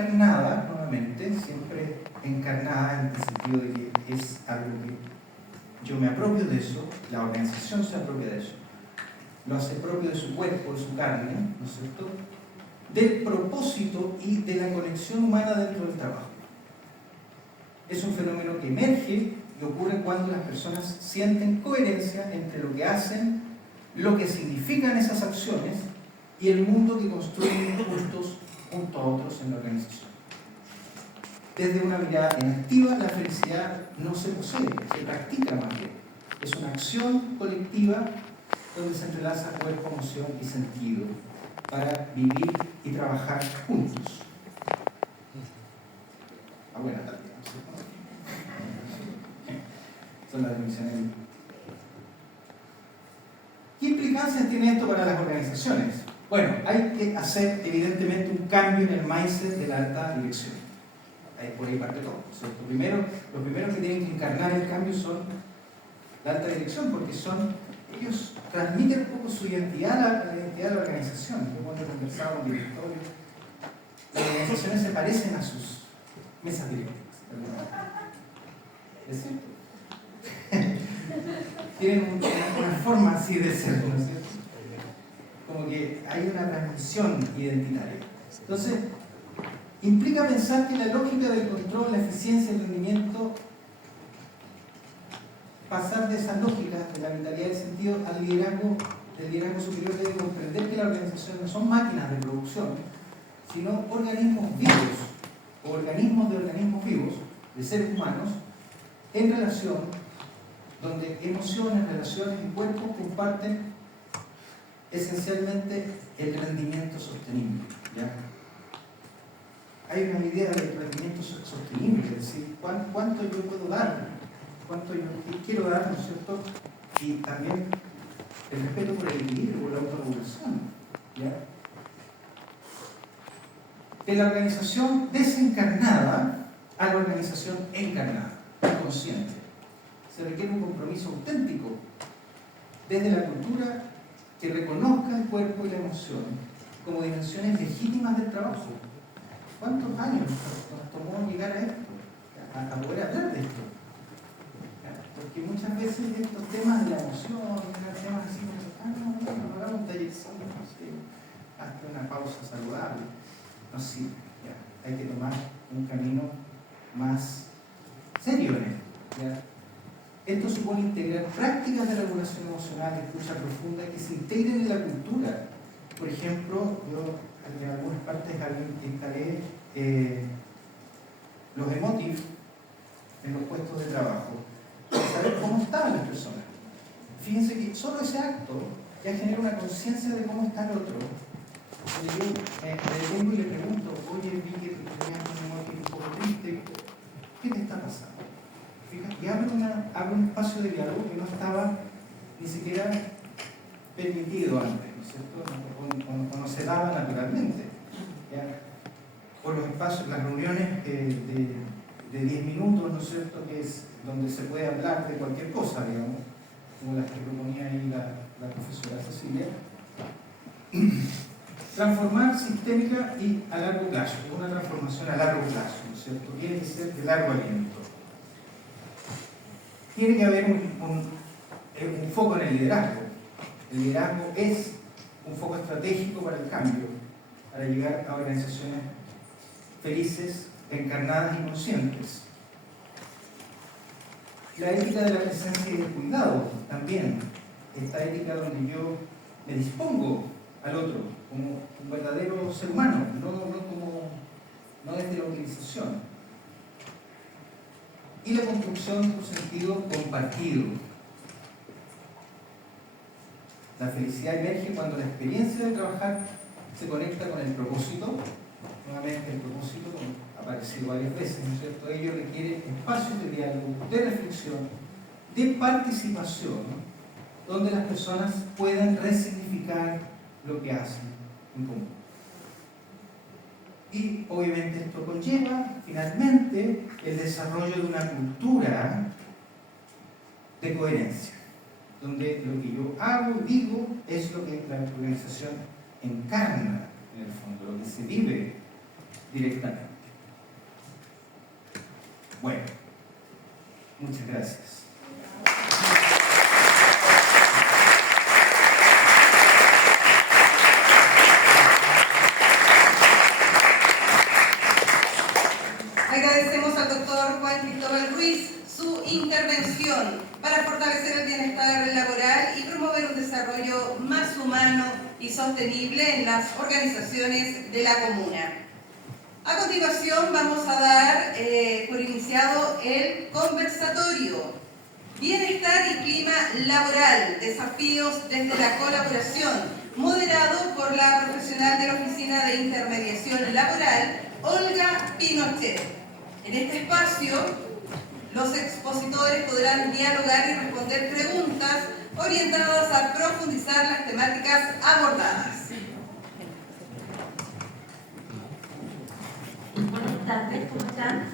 encarnada, nuevamente, siempre encarnada en el sentido de que es algo que yo me apropio de eso, la organización se apropia de eso, lo hace propio de su cuerpo, de su carne, ¿no es cierto?, del propósito y de la conexión humana dentro del trabajo. Es un fenómeno que emerge y ocurre cuando las personas sienten coherencia entre lo que hacen, lo que significan esas acciones y el mundo que construyen junto a otros en la organización. Desde una mirada activa, la felicidad no se posee, se practica más bien. Es una acción colectiva donde se entrelaza cuerpo, emoción y sentido para vivir y trabajar juntos. Buena tarde. Son las definiciones. ¿Qué implicancias tiene esto para las organizaciones? Bueno, hay que hacer evidentemente un cambio en el mindset de la alta dirección. Por ahí parte todo. Los primeros que tienen que encarnar el cambio son la alta dirección, porque ellos transmiten un poco su identidad, la identidad de la organización. Yo cuando he conversado con directorios, las organizaciones se parecen a sus mesas directivas. ¿Es cierto? Tienen una forma así de ser, ¿no es cierto? Como que hay una transmisión identitaria. Entonces, implica pensar que la lógica del control, la eficiencia y el rendimiento, pasar de esa lógica, de la vitalidad del sentido, al liderazgo, el liderazgo superior debe comprender que las organizaciones no son máquinas de producción, sino organismos vivos, o organismos de organismos vivos, de seres humanos, en relación, donde emociones, relaciones y cuerpos comparten esencialmente el rendimiento sostenible. ¿Ya? Hay una idea del rendimiento sostenible, es decir, cuánto yo puedo dar, cuánto yo quiero dar, ¿no es cierto? Y también el respeto por el equilibrio, por la autorregulación. ¿Ya? De la organización desencarnada a la organización encarnada, consciente. Se requiere un compromiso auténtico desde la cultura que reconozca el cuerpo y la emoción como dimensiones legítimas del trabajo. ¿Cuántos años nos tomó llegar a esto? A poder hablar de esto. Porque muchas veces estos temas de la emoción, temas así como, no hagamos un tallercito, no sé, hasta una pausa saludable. No, sí, hay que tomar un camino más serio en esto. ¿Ya? Esto supone integrar prácticas de regulación emocional, de escucha profunda, que se integren en la cultura. Por ejemplo, yo en algunas partes instalé los emotive en los puestos de trabajo, para saber cómo estaban las personas. Fíjense que solo ese acto ya genera una conciencia de cómo está el otro. Yo me detengo y le pregunto, oye, vi que tenías un emotive un poco triste, ¿qué te está pasando? Y abro un espacio de diálogo que no estaba ni siquiera permitido antes, ¿no es cierto? O no se daba naturalmente. ¿Ya? O los espacios, las reuniones de 10 minutos, ¿no es cierto?, que es donde se puede hablar de cualquier cosa, digamos, como las que proponía ahí la profesora Cecilia. Transformar sistémica y a largo plazo, una transformación a largo plazo, ¿no es cierto? Tiene que ser de largo aliento. Tiene que haber un foco en el liderazgo. El liderazgo es un foco estratégico para el cambio, para llegar a organizaciones felices, encarnadas y conscientes. La ética de la presencia y del cuidado también. Esta ética donde yo me dispongo al otro como un verdadero ser humano, no desde la utilización. Y la construcción de un sentido compartido. La felicidad emerge cuando la experiencia de trabajar se conecta con el propósito. Nuevamente, el propósito ha aparecido varias veces, ¿no es cierto? Ello requiere espacios de diálogo, de reflexión, de participación, donde las personas puedan resignificar lo que hacen en común. Y obviamente esto conlleva finalmente el desarrollo de una cultura de coherencia, donde lo que yo hago y digo es lo que la organización encarna en el fondo, lo que se vive directamente. Bueno, muchas gracias. Agradecemos al doctor Juan Cristóbal Ruiz su intervención para fortalecer el bienestar laboral y promover un desarrollo más humano y sostenible en las organizaciones de la comuna. A continuación vamos a dar por iniciado el conversatorio Bienestar y clima laboral, desafíos desde la colaboración, moderado por la profesional de la Oficina de Intermediación Laboral, Olga Pinochet. En este espacio, los expositores podrán dialogar y responder preguntas orientadas a profundizar las temáticas abordadas. Buenas tardes, ¿cómo están?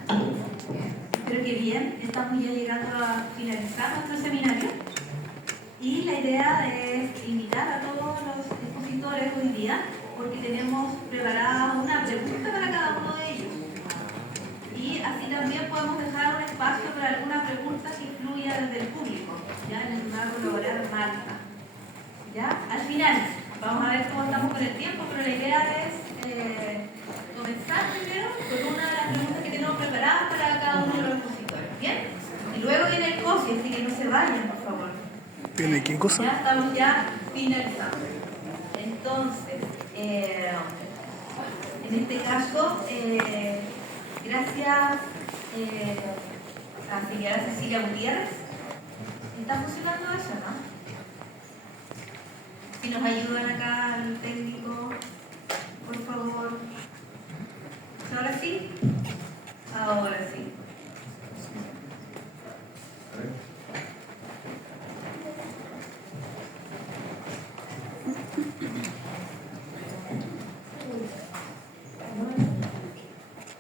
Espero que bien. Estamos ya llegando a finalizar nuestro seminario y la idea es invitar a todos los expositores hoy día porque tenemos preparada una pregunta para cada uno de ellos y así también podemos dejar un espacio para alguna pregunta que fluya desde el público. Ya en el que va a colaborar Marta. ¿Ya? Al final, vamos a ver cómo estamos con el tiempo, pero la idea es comenzar primero con una de las preguntas que tenemos preparadas para cada uno de los expositores. ¿Bien? Y luego viene el COSI, así que no se vayan, por favor. ¿Viene qué cosa? Ya estamos ya finalizando. Entonces, en este caso, gracias a la señora Cecilia Gutiérrez. ¿Está funcionando eso, no? Si nos ayudan acá el técnico, por favor. ¿Ahora sí? Ahora sí.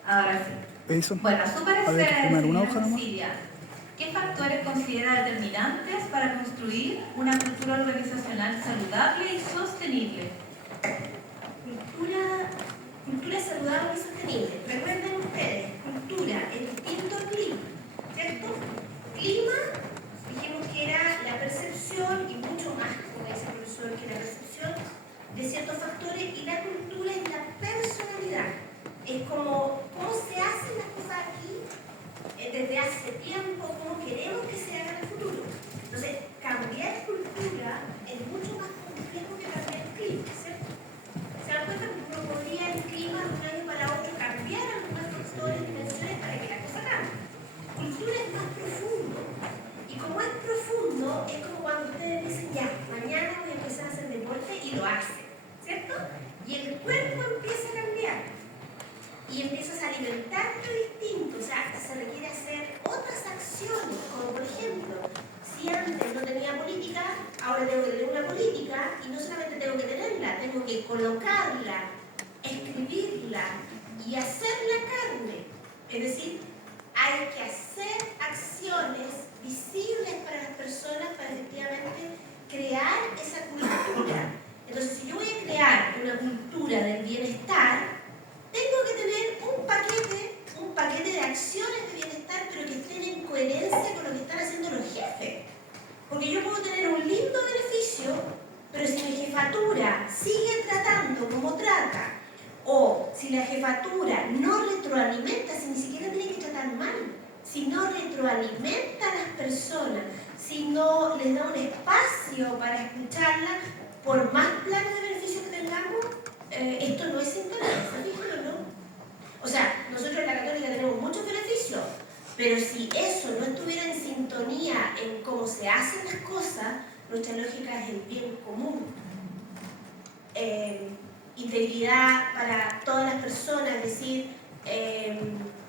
Ahora sí. Edison. Bueno, a su parecer, A ver, ¿alguna hoja nomás? Cecilia, ¿qué factores considera determinantes para construir una cultura organizacional saludable y sostenible? Cultura saludable y sostenible. Recuerden ustedes, cultura es distinto al clima, ¿cierto? Clima, dijimos que era la percepción y mucho más, como dice el profesor, que la percepción de ciertos factores, y la cultura es la personalidad. Es como cómo se hacen las cosas aquí desde hace tiempo, cómo queremos que se hagan en el futuro. Entonces, cambiar cultura es mucho más complejo que cambiar el clima, ¿cierto? Se dan cuenta que no podría el clima de un año para otro cambiar algunos factores, dimensiones para que la cosa cambie. Cultura es más profundo. Y como es profundo, es como cuando ustedes dicen, ya, mañana voy a empezar a hacer deporte y lo hacen, ¿cierto? Y el cuerpo empieza a cambiar. Y empiezas a alimentarte distinto, o sea, se requiere hacer otras acciones, como por ejemplo, si antes no tenía política, ahora tengo que tener una política, y no solamente tengo que tenerla, tengo que colocarla, escribirla y hacerla carne. Es decir, hay que hacer acciones visibles para las personas para efectivamente crear esa cultura. Entonces, si yo voy a crear una cultura del bienestar, tengo que tener un paquete de acciones de bienestar, pero que estén en coherencia con lo que están haciendo los jefes. Porque yo puedo tener un lindo beneficio, pero si mi jefatura sigue tratando como trata, o si la jefatura no retroalimenta, si ni siquiera tiene que tratar mal, si no retroalimenta a las personas, si no les da un espacio para escucharlas, por más planes de beneficio que tengamos, esto no es sintonía, ¿sabes? ¿No? O sea, nosotros en la Católica tenemos muchos beneficios, pero si eso no estuviera en sintonía en cómo se hacen las cosas, nuestra lógica es el bien común. Integridad para todas las personas, es decir,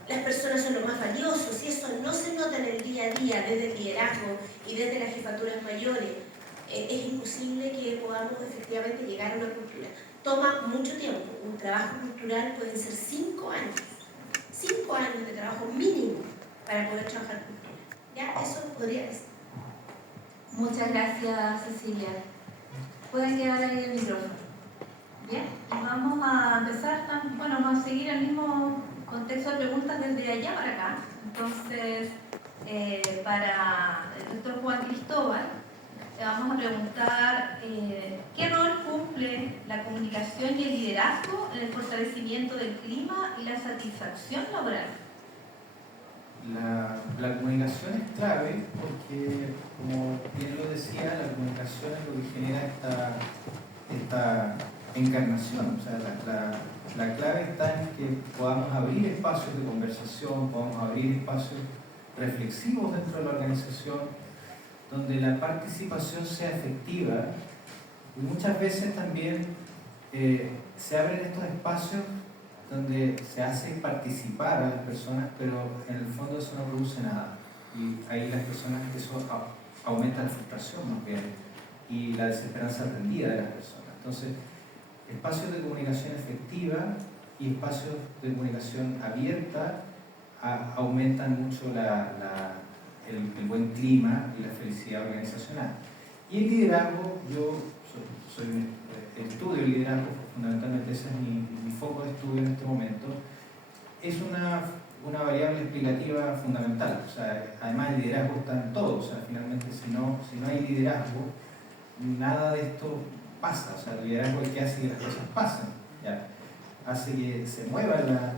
las personas son lo más valioso. Si eso no se nota en el día a día, desde el liderazgo y desde las jefaturas mayores, es imposible que podamos efectivamente llegar a una cultura. Toma mucho tiempo. Un trabajo cultural pueden ser 5 años. 5 años de trabajo mínimo para poder trabajar cultura. ¿Ya? Eso podría decir. Muchas gracias, Cecilia. Pueden quedar ahí el micrófono. Bien, y vamos a empezar, vamos a seguir el mismo contexto de preguntas desde allá para acá. Entonces, para el doctor Juan Cristóbal, le vamos a preguntar qué rol cumple la comunicación y el liderazgo en el fortalecimiento del clima y la satisfacción laboral. La comunicación es clave porque, como bien lo decía, la comunicación es lo que genera esta encarnación. O sea, la clave está en que podamos abrir espacios de conversación, podamos abrir espacios reflexivos dentro de la organización, donde la participación sea efectiva. Y muchas veces también se abren estos espacios donde se hace participar a las personas, pero en el fondo eso no produce nada. Y ahí las personas, eso aumenta la frustración más bien y la desesperanza aprendida de las personas. Entonces, espacios de comunicación efectiva y espacios de comunicación abierta aumentan mucho el buen clima y la felicidad organizacional. Y el liderazgo, yo estudio el liderazgo, fundamentalmente ese es mi foco de estudio en este momento, es una variable explicativa fundamental. O sea, además el liderazgo está en todo. O sea, finalmente si no hay liderazgo, nada de esto pasa. O sea, el liderazgo es el que hace que las cosas pasen, ¿ya? Hace que se mueva la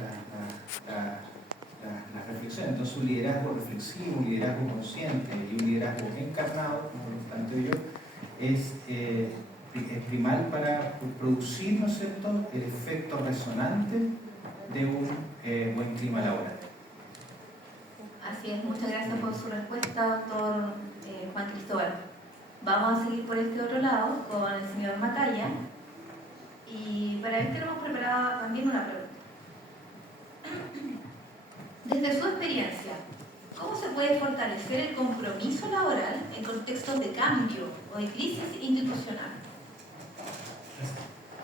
reflexión. Entonces un liderazgo reflexivo, un liderazgo consciente y un liderazgo encarnado, como lo planteo yo, es primal para producir, ¿no es cierto?, el efecto resonante de un buen clima laboral. Así es, muchas gracias por su respuesta, doctor Juan Cristóbal. Vamos a seguir por este otro lado con el señor Matalla, y para él tenemos preparada también una pregunta. Desde su experiencia, ¿cómo se puede fortalecer el compromiso laboral en contextos de cambio o de crisis institucional?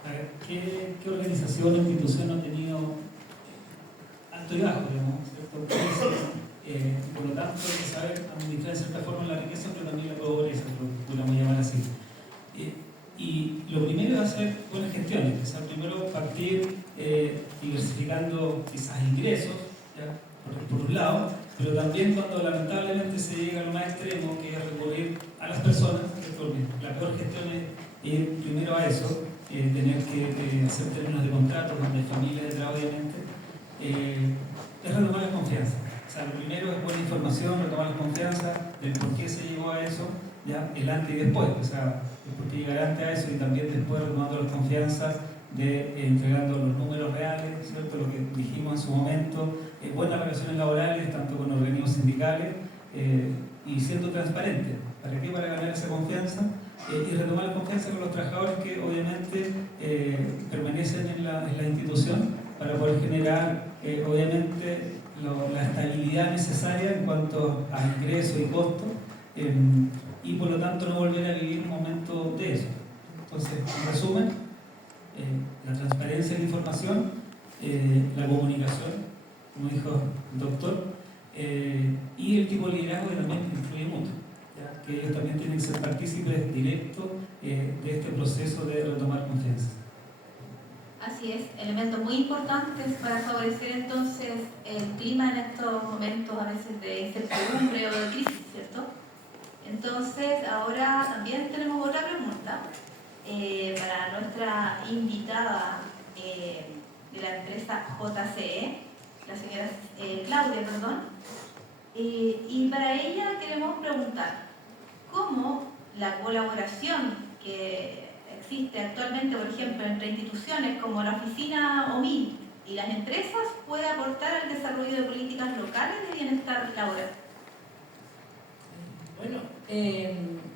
A ver, ¿qué organización o institución ha tenido alto y bajo, digamos, ¿cierto? Por lo tanto, hay que saber administrar de cierta forma la riqueza, pero también la pobreza, podríamos llamar así. Y lo primero es hacer buenas gestiones, o sea, primero partir diversificando quizás ingresos, ¿ya? Por un lado, pero también cuando lamentablemente se llega a lo más extremo, que es recurrir a las personas, porque la peor gestión es ir primero a eso, tener que hacer términos de contratos donde hay familias detrás, obviamente, es retomar la confianza. O sea, lo primero es buena información, retomar la confianza del por qué se llegó a eso, ya el antes y después, o sea, el por qué llegar antes a eso y también después retomando la confianza de entregando los números reales, ¿cierto? Lo que dijimos en su momento, buenas relaciones laborales, tanto con organismos sindicales y siendo transparente. ¿Para qué? Para ganar esa confianza y retomar la confianza con los trabajadores que obviamente permanecen en la institución para poder generar obviamente la estabilidad necesaria en cuanto a ingresos y costos y por lo tanto no volver a vivir un momento de eso. Entonces, en resumen, la transparencia de la información, la comunicación, como dijo el doctor, y el tipo de liderazgo que también influye mucho, ¿ya? Que ellos también tienen que ser partícipes directos de este proceso de retomar confianza. Así es, elementos muy importantes para favorecer entonces el clima en estos momentos a veces de incertidumbre o de crisis, ¿cierto? Entonces, ahora también tenemos otra pregunta para nuestra invitada de la empresa JCE, la señora Claudia, perdón. Y para ella queremos preguntar, ¿cómo la colaboración que existe actualmente, por ejemplo, entre instituciones como la oficina OMIL y las empresas puede aportar al desarrollo de políticas locales de bienestar laboral? Bueno,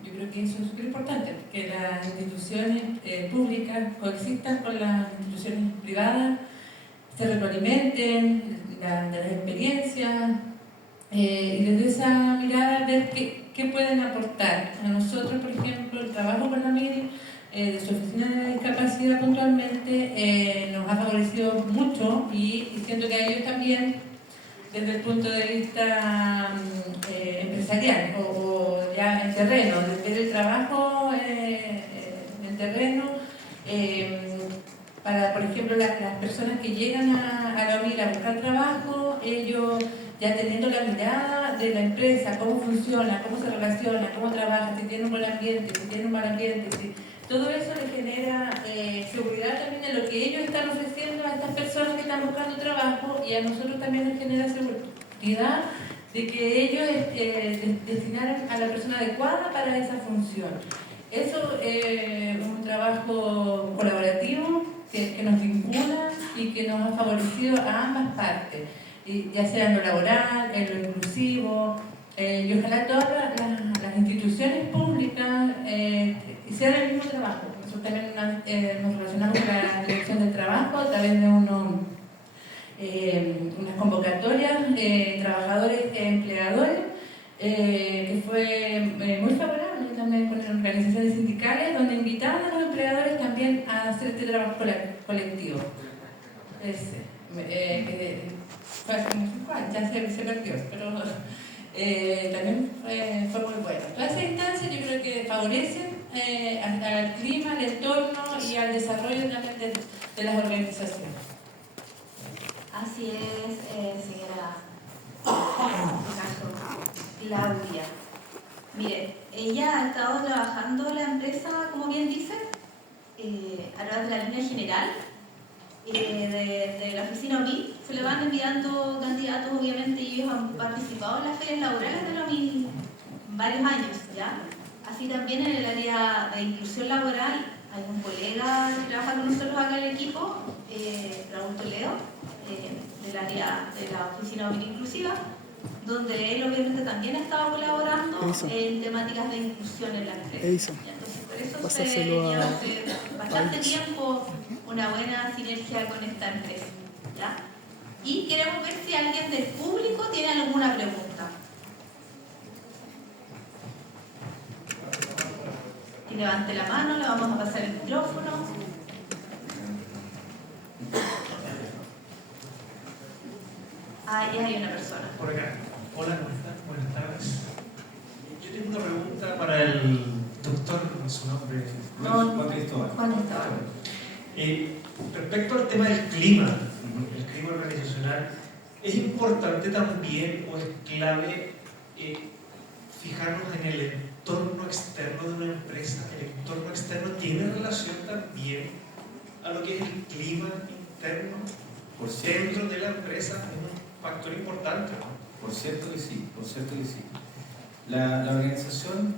yo creo que eso es súper importante, que las instituciones públicas coexistan con las instituciones privadas, se retroalimenten de las experiencias y desde esa mirada ver qué pueden aportar. A nosotros, por ejemplo, el trabajo con la MIL de su oficina de discapacidad puntualmente nos ha favorecido mucho y siento que a ellos también desde el punto de vista empresarial o ya en terreno, de ver el trabajo en terreno, para, por ejemplo, las personas que llegan a la UNIL a buscar trabajo, ellos ya teniendo la mirada de la empresa, cómo funciona, cómo se relaciona, cómo trabaja, si tiene un buen ambiente, si tiene un mal ambiente, todo eso les genera seguridad también de lo que ellos están ofreciendo a estas personas que están buscando trabajo, y a nosotros también nos genera seguridad de que ellos destinaron a la persona adecuada para esa función. Eso es un trabajo colaborativo que nos vincula y que nos ha favorecido a ambas partes, ya sea en lo laboral, en lo inclusivo, y ojalá todas las instituciones públicas hicieran el mismo trabajo. Nosotros también nos relacionamos con la Dirección del Trabajo a través de unas convocatorias, trabajadores e empleadores, que fue muy favorable también con las organizaciones sindicales, donde invitaban a los empleadores también a hacer este trabajo colectivo. Fue hace como 5 años, ya se perdió, pero también fue muy bueno. Todas esas instancias yo creo que favorecen al clima, al entorno y al desarrollo también de las organizaciones. Así es, señora, en este caso, Claudia. Mire, ella ha estado trabajando en la empresa, como bien dice, a través de la línea general de la oficina OMI. Se le van enviando candidatos, obviamente, y ellos han participado en las ferias laborales de la OMI varios años, ¿ya? Así también en el área de inclusión laboral hay un colega que trabaja con nosotros acá en el equipo, Raúl Toledo, del área de la oficina OMI inclusiva, donde él obviamente también ha estado colaborando en temáticas de inclusión en la empresa. Entonces, por eso se lleva hace bastante tiempo una buena sinergia con esta empresa, ¿ya? Y queremos ver si alguien del público tiene alguna pregunta. Y levante la mano, le vamos a pasar el micrófono. Ahí hay una persona. Por acá. Hola, buenas tardes. Yo tengo una pregunta para el doctor, su nombre. Juan Cristóbal. Respecto al tema del clima, el clima organizacional, ¿es importante también o es clave fijarnos en el entorno externo de una empresa? ¿El entorno externo tiene relación también a lo que es el clima interno dentro de la empresa? Es un factor importante, ¿no? Por cierto que sí, por cierto que sí. La organización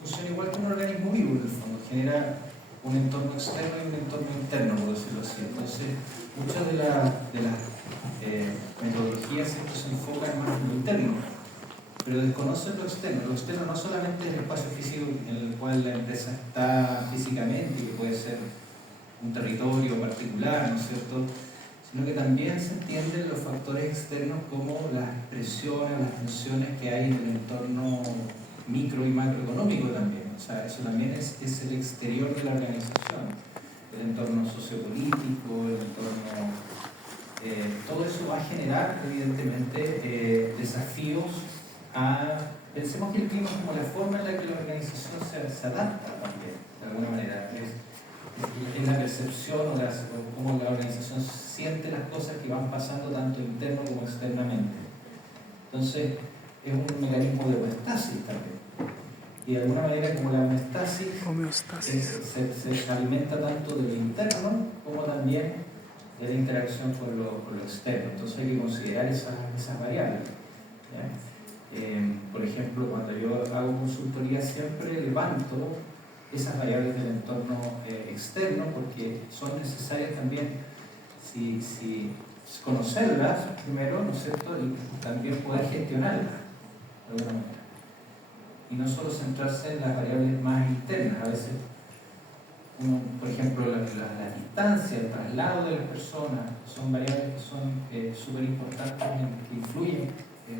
funciona igual que un organismo vivo, en el fondo, genera un entorno externo y un entorno interno, por decirlo así. Entonces, muchas de las metodologías siempre se enfocan más en lo interno, pero desconocen lo externo. Lo externo no solamente es el espacio físico en el cual la empresa está físicamente, que puede ser un territorio particular, ¿no es cierto?, sino que también se entienden los factores externos como las presiones, las tensiones que hay en el entorno micro y macroeconómico también. O sea, eso también es el exterior de la organización, el entorno sociopolítico, el entorno... todo eso va a generar, evidentemente, desafíos a... Pensemos que el clima es como la forma en la que la organización se adapta también, de alguna manera. Es la percepción o cómo la organización siente las cosas que van pasando tanto interno como externamente. Entonces, es un mecanismo de homeostasis también. Y de alguna manera, como la homeostasis se alimenta tanto de lo interno como también de la interacción con lo externo. Entonces hay que considerar esas variables, ¿ya? Por ejemplo, cuando yo hago consultoría siempre levanto esas variables del entorno externo, porque son necesarias también si conocerlas primero, ¿no es cierto?, y también poder gestionarlas de alguna manera. Y no solo centrarse en las variables más internas. A veces, por ejemplo, la distancia, el traslado de las personas, son variables que son súper importantes, que influyen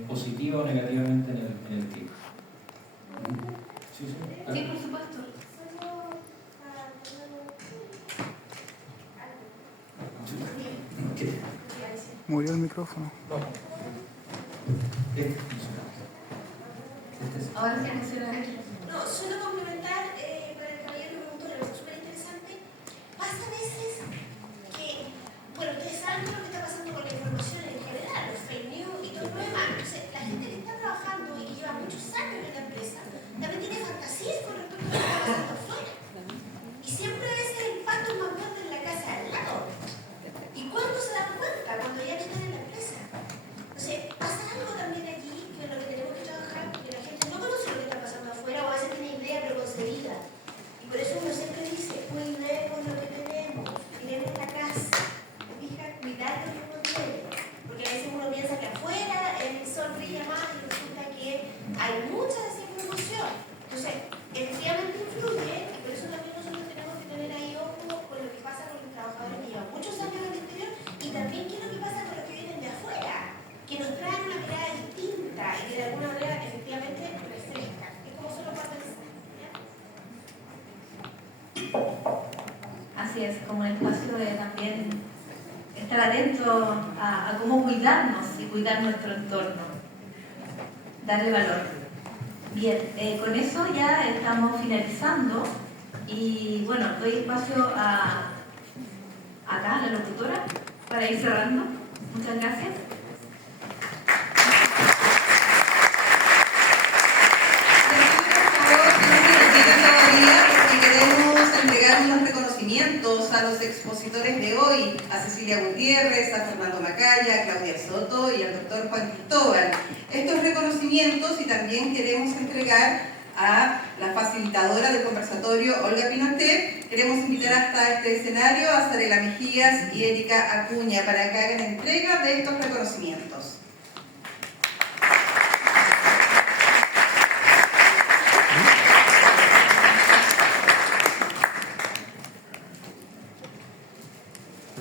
positiva o negativamente en el clima. ¿Sí, sí? Sí, por supuesto. Murió el micrófono. Ahora sí funciona. No, solo complementar para el caballero que preguntó, le pareció súper interesante. Pasa a veces como un espacio de también estar atento a cómo cuidarnos y cuidar nuestro entorno, darle valor. Bien, con eso ya estamos finalizando y bueno, doy espacio a acá, a la locutora, para ir cerrando. Muchas gracias. Unos reconocimientos a los expositores de hoy, a Cecilia Gutiérrez, a Fernando Macaya, a Claudia Soto y al doctor Juan Cristóbal. Estos reconocimientos, y también queremos entregar a la facilitadora del conversatorio, Olga Pinotet, queremos invitar hasta este escenario a Sarela Mejías y Erika Acuña para que hagan entrega de estos reconocimientos.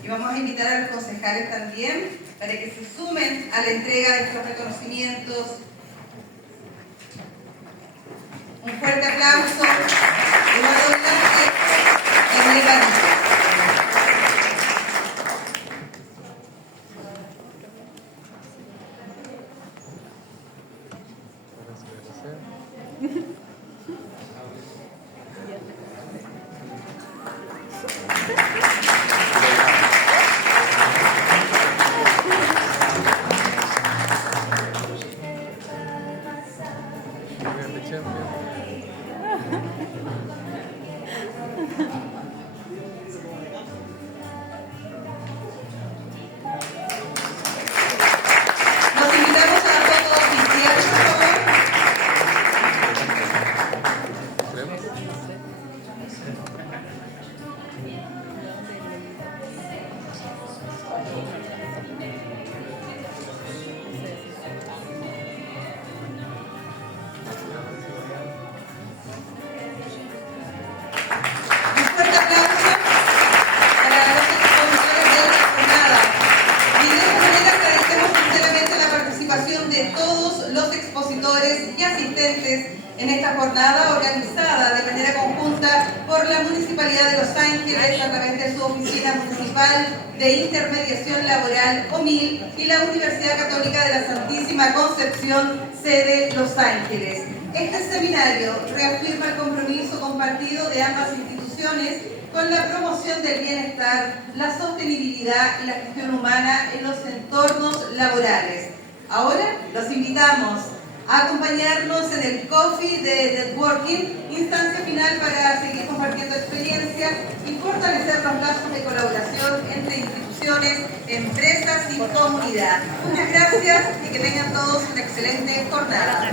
Y vamos a invitar a los concejales también para que se sumen a la entrega de estos reconocimientos. Un fuerte aplauso. Eduardo Blanque, Daniel Barriga. En esta jornada organizada de manera conjunta por la Municipalidad de Los Ángeles a través de su Oficina Municipal de Intermediación Laboral, OMIL, y la Universidad Católica de la Santísima Concepción, sede Los Ángeles. Este seminario reafirma el compromiso compartido de ambas instituciones con la promoción del bienestar, la sostenibilidad y la gestión humana en los entornos laborales. Ahora los invitamos a acompañarnos en el Coffee de Networking, instancia final para seguir compartiendo experiencias y fortalecer los lazos de colaboración entre instituciones, empresas y comunidad. Muchas gracias y que tengan todos una excelente jornada.